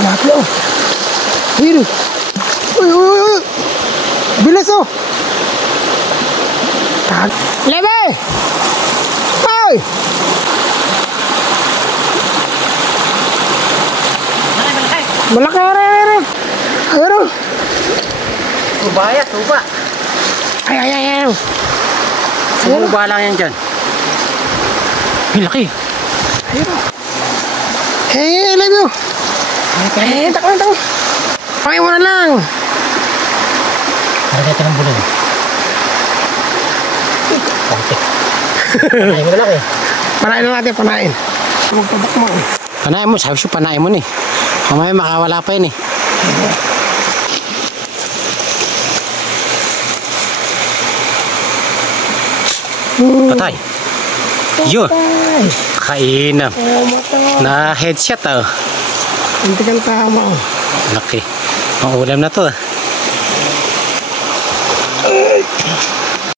tilapia oh. Ayun. Uy. Bilis oh. Lebe! Ay! Malaki. Ayun oh. Subaya, suba. Ay. Suba lang yan dyan. Ay, laki. Ayun oh. Hey, lebe oh. Takbo. Pakay mo na lang. Parang ito ng bulong. Pantik. Panain mo lang eh. Panain na natin, panain. Magpabak mo. Panain mo, sabi siya panain mo ni. Mamaya makawala pa yun eh. Patay. Yun. Kainam. Na headshot ah. Hindi kang tama oh. Laki. Ang ulam na to ah.